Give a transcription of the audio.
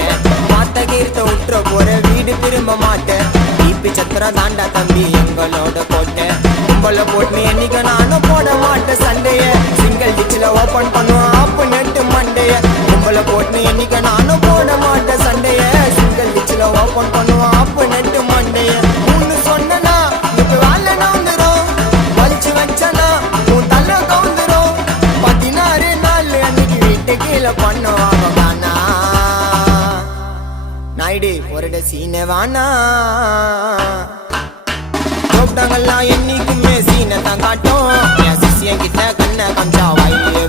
மாட்டேன். மாத்த கீர்த்த உற்ற போற வீடு திரும்ப மாட்டேன். தீப்பி சத்திரம் தாண்டா தம்பி எங்களோட கோட்டை. கும்பல போட்டு என்னைக்கு நானும் போட மாட்டேன் சண்டைய. சிங்கிள் டிச்சில ஓபன் பண்ணுவோம் ஆப்பு நெட்டு மண்டைய. கும்பல போட்டு என்னைக்கு நானும் போட மாட்டேன் சண்டைய. சிங்கிள் டிச்சில ஓபன் பண்ணுவோம் ஆப்பு நெட்டு மண்டைய. ஒன்னு சொன்னா இப்ப வேலை நவுந்துரும். வலிச்சு வச்சனா உன் தலை கவுந்துரும். 16 நாள் அன்னைக்கு வீட்டு கீழே பண்ணுவாங்க காணா. நாயுடு ஒரு சீன வானா. என்னைக்குமே சீனை தான் காட்டும். என் சிசியன் கிட்ட கண்ணை கஞ்சா வாயிலே